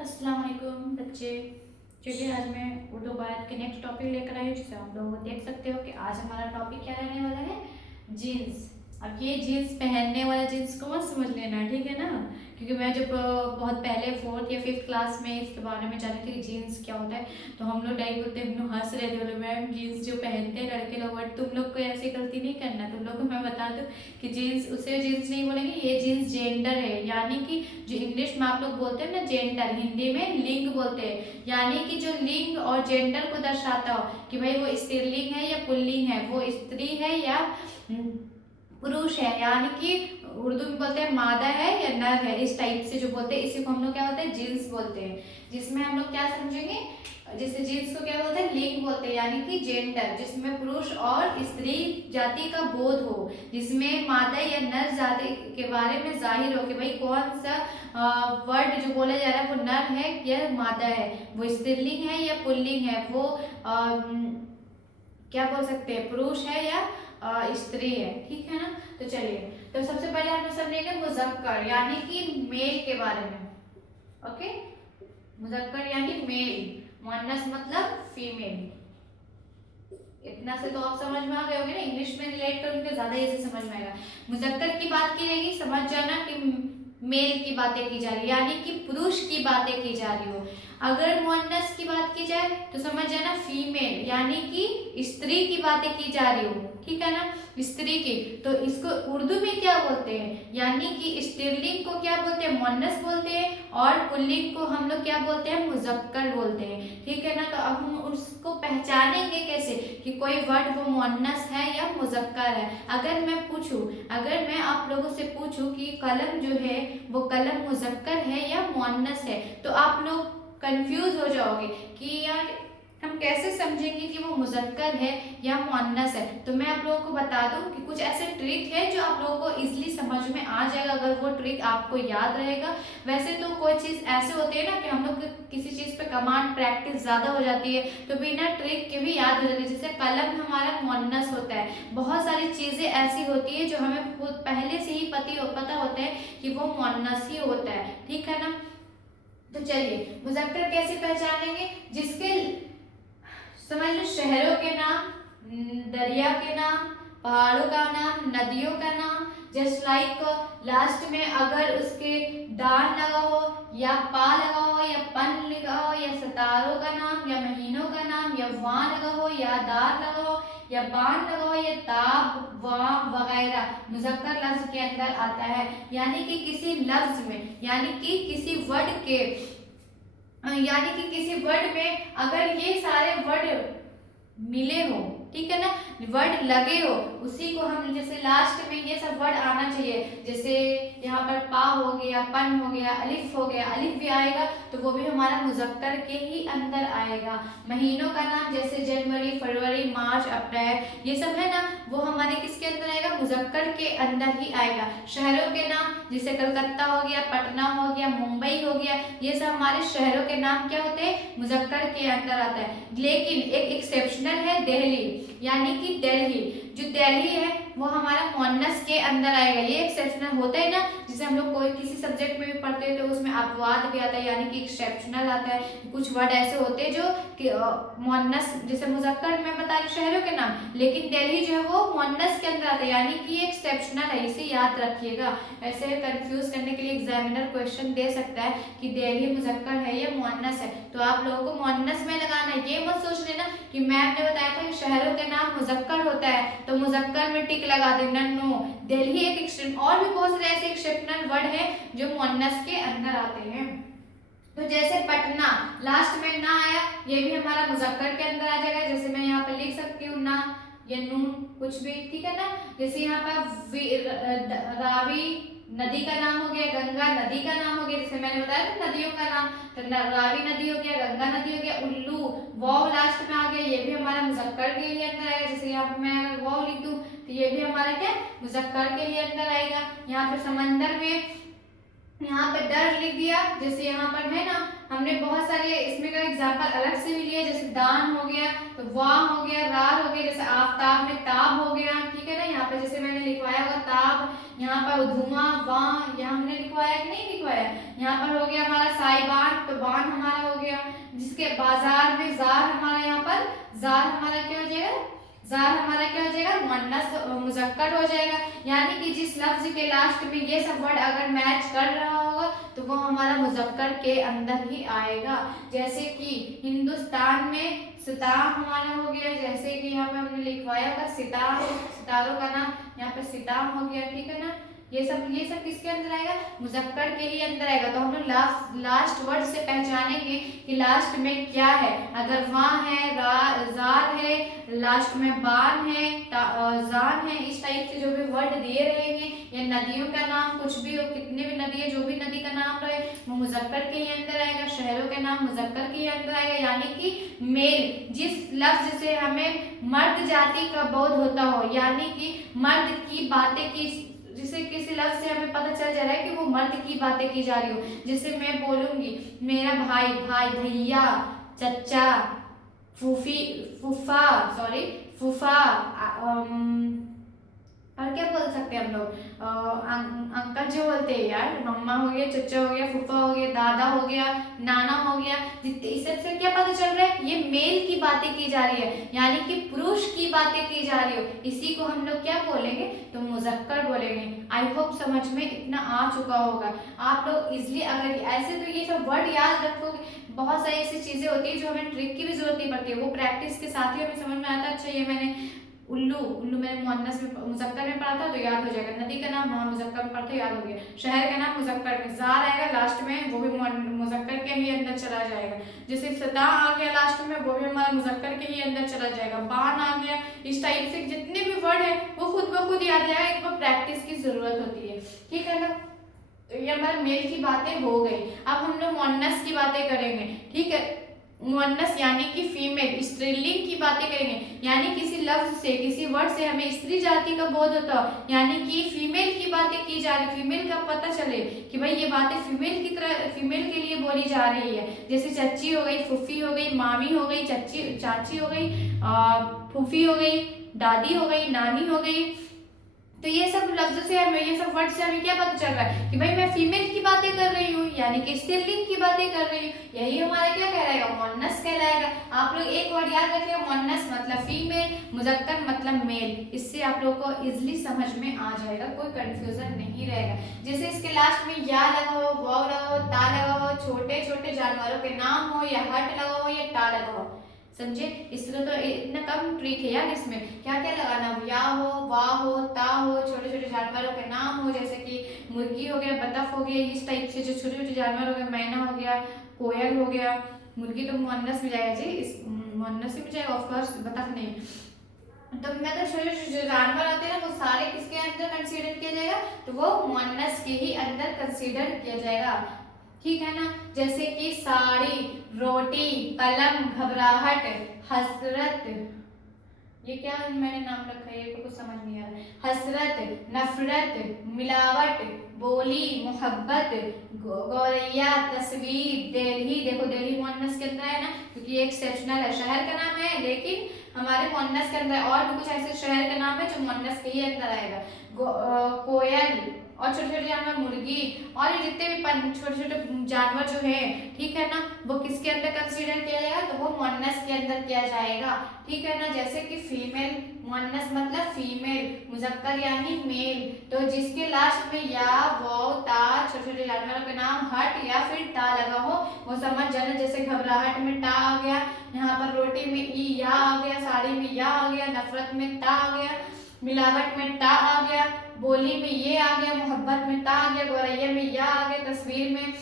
अस्सलाम वालेकुम बच्चे। चलिए आज मैं उर्दू बात के नेक्स्ट टॉपिक लेकर आई हूँ, जिसे आप लोग देख सकते हो कि आज हमारा टॉपिक क्या रहने वाला है, जीन्स। अब ये जीन्स पहनने वाला जीन्स को मत समझ लेना, ठीक है ना। क्योंकि मैं जब बहुत पहले 4th या 5th क्लास में इसके बारे में जानी थी कि जीन्स क्या होता है, तो हम लोग डाई बोलते हम लोग हंस रहे थे, बोले मैम जीन्स जो पहनते हैं लड़के लोग, बट तुम लोग को ऐसी गलती नहीं करना। तुम लोग को मैं बता दूँ कि जीन्स, उसे जीन्स नहीं बोलेंगे, ये जीन्स जेंडर है। यानी कि जो इंग्लिश में आप लोग बोलते हैं ना जेंडर, हिंदी में लिंग बोलते हैं। यानी कि जो लिंग और जेंडर को दर्शाता हो कि भाई वो स्त्रीलिंग है या पुल्लिंग है, वो स्त्री है या पुरुष है। यानी कि उर्दू में बोलते हैं मादा है या नर है, इस टाइप से जो बोलते हैं इसी को हम लोग क्या बोलते हैं, जीन्स बोलते हैं। जिसमें हम लोग क्या समझेंगे, जैसे जीन्स को क्या बोलते हैं, लिंग बोलते हैं, यानी कि जेंडर, जिसमें पुरुष और स्त्री जाति का बोध हो, जिसमें मादा या नर जाति के बारे में जाहिर हो कि भाई कौन सा वर्ड जो बोला जा रहा है वो नर है या मादा है, वो स्त्रीलिंग है या पुल्लिंग है, वो क्या बोल सकते हैं, पुरुष है या स्त्री है, ठीक है ना। तो चलिए, तो सबसे पहले हम समझेंगे मुजक्कर यानी कि मेल के बारे में। ओके, मुजक्कर यानी मेल, मुअन्नस मतलब फीमेल। इतना से तो आप समझ में आ गए होंगे ना, इंग्लिश में रिलेट करूंगी तो ज्यादा इजी समझ में आएगा। मुजक्कर की बात की जाएगी, समझ जाना कि मेल की बातें की जा रही है, यानी कि पुरुष की बातें की जा रही हो। अगर मुअन्नस की बात की जाए तो समझ जाना फीमेल, यानी कि स्त्री की बातें की जा रही हो, ठीक है ना, स्त्री की। तो इसको उर्दू में क्या बोलते हैं, यानी कि स्त्रीलिंग को क्या बोलते हैं, मुअन्नस बोलते हैं, और पुल्लिंग को हम लोग क्या बोलते हैं, मुजक्कर बोलते हैं, ठीक है ना। तो अब हम उसको पहचानेंगे कैसे कि कोई वर्ड वो मुअन्नस है या मुजक्कर है। अगर मैं पूछूं, अगर मैं आप लोगों से पूछूं कि कलम जो है वो कलम मुजक्कर है या मुअन्नस है, तो आप लोग कंफ्यूज हो जाओगे कि यार हम कैसे समझेंगे कि वो मुजक्कर है या मुअन्नस है। तो मैं आप लोगों को बता दूं कि कुछ ऐसे ट्रिक है जो आप लोगों को इजीली समझ में आ जाएगा अगर वो ट्रिक आपको याद रहेगा। वैसे तो कोई चीज ऐसे होती है ना कि हम लोग किसी चीज पे कमांड प्रैक्टिस ज्यादा हो जाती है तो बिना ट्रिक के भी याद हो जाती है। जैसे कलम हमारा मुअन्नस होता है, बहुत सारी चीजें ऐसी होती है जो हमें खुद पहले से ही पता होता है कि वो मुअन्नस ही होता है, ठीक है ना। तो चलिए, मुजक्कर कैसे पहचानेंगे, जिसके समझ लो शहरों के नाम, दरिया के नाम, पहाड़ों का नाम, नदियों का नाम, जस्ट लाइक लास्ट में अगर उसके दान लगा हो या पा लगा हो या पन लगा हो या सितारों का नाम या महीनों का नाम या वां लगा हो या दार लगा हो या बान लगा हो या ताब वां वगैरह मुजक्कर लफ्ज के अंदर आता है। यानी कि किसी लफ्ज में, यानी कि किसी वर्ड के, यानी कि किसी वर्ड में अगर ये सारे वर्ड मिले हो, ठीक है ना, वर्ड लगे हो, उसी को हम, जैसे लास्ट में ये सब वर्ड आना चाहिए। जैसे यहाँ पर पा हो गया, पन हो गया, अलिफ हो गया, अलिफ भी आएगा तो वो भी हमारा मुजक्कर के ही अंदर आएगा। महीनों का नाम जैसे जनवरी, फरवरी, मार्च, अप्रैल, ये सब है ना, वो हमारे किसके अंदर आएगा, मुजक्कर के अंदर ही आएगा। शहरों के नाम जैसे कलकत्ता हो गया, पटना हो गया, मुंबई हो गया, ये सब हमारे शहरों के नाम क्या होते हैं, मुजक्कर के अंदर आता है। लेकिन एक एक्सेप्शनल है, दिल्ली, यानी कि दिल्ली, जो दिल्ली है वो हमारा मुअन्नस के अंदर आएगा। ये एक्सेप्शनल होता है ना, जिसे हम लोग कोई किसी सब्जेक्ट में भी पढ़ते हैं तो उसमें अपवाद भी आता है, यानी कि एक्सेप्शनल आता है। कुछ वर्ड ऐसे होते हैं जो मुअन्नस, जैसे मुजक्कर में बता रही शहरों के नाम, लेकिन दिल्ली जो है वो मुअन्नस के अंदर आता है, यानी कि ये एक्सेप्शनल है, इसे याद रखिएगा। ऐसे कंफ्यूज करने के लिए एग्जामिनर क्वेश्चन दे सकता है कि दिल्ली मुजक्कर है या मुअन्नस है, तो आप लोगों को मुअन्नस में लगाना है। ये मत सोच लेना कि मैम ने बताया था कि शहरों के नाम मुजक्कर होता है तो मुजक्कर में टिक लगा देना, नो। दिल्ली एक एक्सेप्शन, और भी बहुत सारे ऐसे एक्सेप्शनल वर्ड है जो मुअन्नस के अंदर आते हैं। तो जैसे पटना लास्ट में ना आया, ये भी हमारा मुजक्कर के अंदर आ जाएगा। जैसे मैं यहाँ पर लिख सकती हूँ ना या नून, कुछ भी, ठीक है ना। जैसे यहाँ पर रावी नदी का नाम हो गया, गंगा नदी का नाम हो गया, जैसे मैंने बताया था नदियों का नाम, तो रावी नदी हो गया, गंगा नदी हो गया। उल्लू वाव लास्ट में आ गया, ये भी हमारा मुजक्कर के ही अंदर आएगा। जैसे यहाँ पे मैं अगर वाव लिख दूं तो ये भी हमारा क्या, मुजक्कर के ही अंदर आएगा। यहाँ पे समंदर में यहाँ पे डर लिख दिया, जैसे यहाँ पर है ना, हमने बहुत सारे इसमें का एग्जांपल अलग से भी लिया, जैसे दान हो गया तो वाह हो गया, रार हो गया, जैसे आफ्ताब में ताब हो गया, ठीक है ना। यहाँ पे जैसे मैंने लिखवाया होगा ताब, यहाँ पर धुआं, वहाँ, यहाँ हमने लिखवाया कि नहीं लिखवाया। यहाँ पर हो गया हमारा साइबान, तो बान हमारा हो गया। जिसके बाजार में जार हमारा, यहाँ पर जार हमारा क्या हो जाएगा, जार हमारा क्या हो जाएगा, मुअन्नस मुजक्कर हो जाएगा। यानी कि जिस लफ्ज के लास्ट में ये सब वर्ड अगर मैच कर रहा होगा तो वो हमारा मुजक्कर के अंदर ही आएगा। जैसे कि हिंदुस्तान में सितार हमारा हो गया, जैसे कि यहाँ पे हमने लिखवाया होगा सितार, सितारों का नाम यहाँ पे सितार हो गया, ठीक है ना। ये सब किसके अंदर आएगा, मुजक्कर के ही अंदर आएगा। तो हम लोग लास्ट वर्ड से पहचानेंगे कि लास्ट में क्या है। अगर वहाँ है, जार है, लास्ट में बान है, जान है, इस टाइप से जो भी वर्ड दिए रहेंगे, या नदियों का नाम कुछ भी हो, कितने भी नदी है, जो भी नदी का नाम रहे वो मुजक्कर के ही अंदर आएगा। शहरों के नाम मुजक्कर के ही अंदर आएगा। यानी कि मेल, जिस लफ्ज से हमें मर्द जाति का बोध होता हो, यानी कि मर्द की बातें की, जिसे किसी लफ्ज से हमें पता चल जा रहा है कि वो मर्द की बातें की जा रही हो। जैसे मैं बोलूंगी मेरा भाई, भाई, भैया, चचा, फूफी, फूफा, सॉरी फूफा, और क्या बोल सकते हैं हम लोग, अंकल जो बोलते हैं यार, मम्मा हो गया, चचा हो गया, फूफा हो गया, दादा हो गया, नाना हो गया। जितने इस सबसे क्या पता चल रहा है, ये मेल की बातें की जा रही है, यानी कि पुरुष की बातें की जा रही हो। इसी को हम लोग क्या बोलेंगे, तो मुजक्कर बोलेंगे। आई होप समझ में इतना आ चुका होगा आप लोग इजिली। अगर ऐसे तो ये सब वर्ड याद रखोगे, बहुत सारी ऐसी चीजें होती है जो हमें ट्रिक की भी जरूरत नहीं पड़ती है, वो प्रैक्टिस के साथ ही हमें समझ में आता है। अच्छा ये मैंने उल्लू, उल्लू मैंने मुअन्नस में मुजक्कर में पढ़ा था तो याद हो जाएगा। नदी का नाम मुजक्कर में पढ़ा था, याद हो गया। शहर का नाम मुजक्कर में, जार आएगा लास्ट में, वो भी मुजक्कर के ही अंदर चला जाएगा। जैसे सता आ गया लास्ट में, वो भी हमारा मुजक्कर के ही अंदर चला जाएगा। बान आ गया, इस टाइप से जितने भी वर्ड है वो खुद ब खुद याद जाएगा, इनको प्रैक्टिस की जरूरत होती है, ठीक है ना। तो ये हमारे मेल की बातें हो गई। अब हम लोग मुअन्नस की बातें करेंगे, ठीक है। मुअन्नस यानी कि फीमेल, स्त्रीलिंग की बातें करेंगे। यानी किसी लफ्ज से, किसी वर्ड से हमें स्त्री जाति का बोध होता हो, यानी कि फीमेल की बातें की जा रही, फीमेल का पता चले कि भाई ये बातें फीमेल की तरह, फीमेल के लिए बोली जा रही है। जैसे चच्ची हो गई, फूफी हो गई, मामी हो गई, चाची हो गई, फूफी हो गई, दादी हो गई, नानी हो गई। तो ये सब लफ्जों से हमें, ये सब वर्ड से हमें क्या पता चल रहा है कि भाई मैं फीमेल की बातें कर रही हूँ, यानी कि स्त्रीलिंग की बातें कर रही हूँ। यही हमारा क्या कहलाएगा, मुअन्नस कहलाएगा। आप लोग एक वर्ड याद रखिएगा, मुअन्नस मतलब फीमेल, मुजक्कर मतलब मेल। इससे आप लोग को इजिली समझ में आ जाएगा, कोई कंफ्यूजन नहीं रहेगा। जैसे इसके लास्ट में या लगा हो, वाव लगा हो, ता लगा हो, छोटे छोटे जानवरों के नाम हो, या हट लगा हो, या टा लगा हो, समझे। इसलिए तो इतना कम ट्रिक है यार इसमें, क्या क्या लगाना, या हो, वाह हो, ता हो, छोटे छोटे जानवरों के नाम हो, जैसे कि मुर्गी हो गया, बतख हो गया, इस टाइप से जो छोटे छोटे जानवर हो गए, मैना हो गया, कोयल हो गया। मुर्गी तो मुअन्नस में जाएगा जी, इस मुअन्नस में जाएगा ऑफकोर्स, बतख नहीं। तो मतलब छोटे छोटे जो जानवर होते हैं ना, वो सारे किसके अंदर कंसीडर किया जाएगा, तो वो मुअन्नस के ही अंदर कंसीडर किया जाएगा, ठीक है ना। जैसे कि साड़ी, रोटी, कलम, घबराहट, हसरत, ये क्या मैंने नाम रखा है, ये तो कुछ समझ नहीं आ रहा। हसरत, नफरत, मिलावट, बोली, मोहब्बत, गौरैया, तस्वीर, दिल्ली। देखो दिल्ली मुअन्नस के अंदर है ना, क्योंकि ये एक्सेप्शनल है, शहर का नाम है लेकिन हमारे मुअन्नस के अंदर। और भी कुछ ऐसे शहर का नाम है जो मुअन्नस के ही अंदर आएगा। कोयल, और छोटे छोटे जानवर, मुर्गी, और ये जितने भी छोटे छोटे जानवर जो है, ठीक है ना, वो किसके अंदर कंसीडर किया जाएगा, तो वो मुअन्नस के अंदर किया जाएगा, ठीक है ना। जैसे कि फीमेल, मुअन्नस मतलब फीमेल, मुजक्कर यानी मेल, तो जिसके लास्ट में या, वो, ता, छोटे छोटे जानवरों के नाम, हट या फिर टा लगा हो, वो समझ जाना। जैसे घबराहट में टा आ गया, यहाँ पर रोटी में ई या आ गया, साड़ी में या आ गया, नफरत में ता आ गया, मिलावट में टा आ गया, बोली में ये आ गया, मोहब्बत में ता आ गया, गौरैया में या आ गया, तस्वीर में।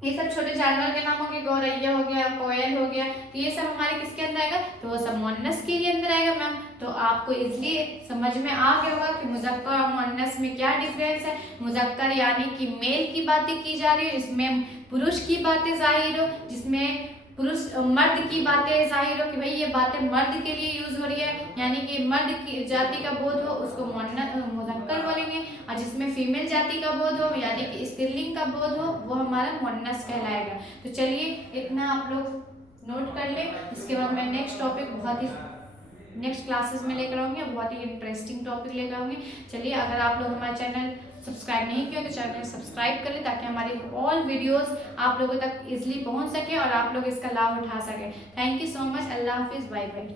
ये सब छोटे जानवर के नाम हो गए, गौरैया हो गया, कोयल हो गया। तो ये सब हमारे किसके अंदर आएगा, तो वो सब मुअन्नस के ही अंदर आएगा मैम। तो आपको इसलिए समझ में आ गया होगा कि मुजक्कर और मुअन्नस में क्या डिफरेंस है। मुजक्कर यानी कि मेल की बातें की जा रही है, जिसमें पुरुष की बातें जाहिर हो, जिसमें पुरुष मर्द की बातें जाहिर हो कि भाई ये बातें मर्द के लिए यूज हो रही है, यानी कि मर्द की जाति का बोध हो उसको मुजक्कर बोलेंगे, और जिसमें फीमेल जाति का बोध हो यानी कि स्त्रीलिंग का बोध हो वो हमारा मुअन्नस कहलाएगा। तो चलिए इतना आप लोग नोट कर ले, इसके बाद मैं नेक्स्ट टॉपिक बहुत ही नेक्स्ट क्लासेस में लेकर आऊँगी, बहुत ही इंटरेस्टिंग टॉपिक लेकर आऊँगी। चलिए, अगर आप लोग हमारे चैनल सब्सक्राइब नहीं किया तो चैनल सब्सक्राइब कर लें, ताकि हमारी ऑल वीडियोस आप लोगों तक इजीली पहुंच सके और आप लोग इसका लाभ उठा सकें। Thank you so much. अल्लाह हाफिज़, बाय बाय।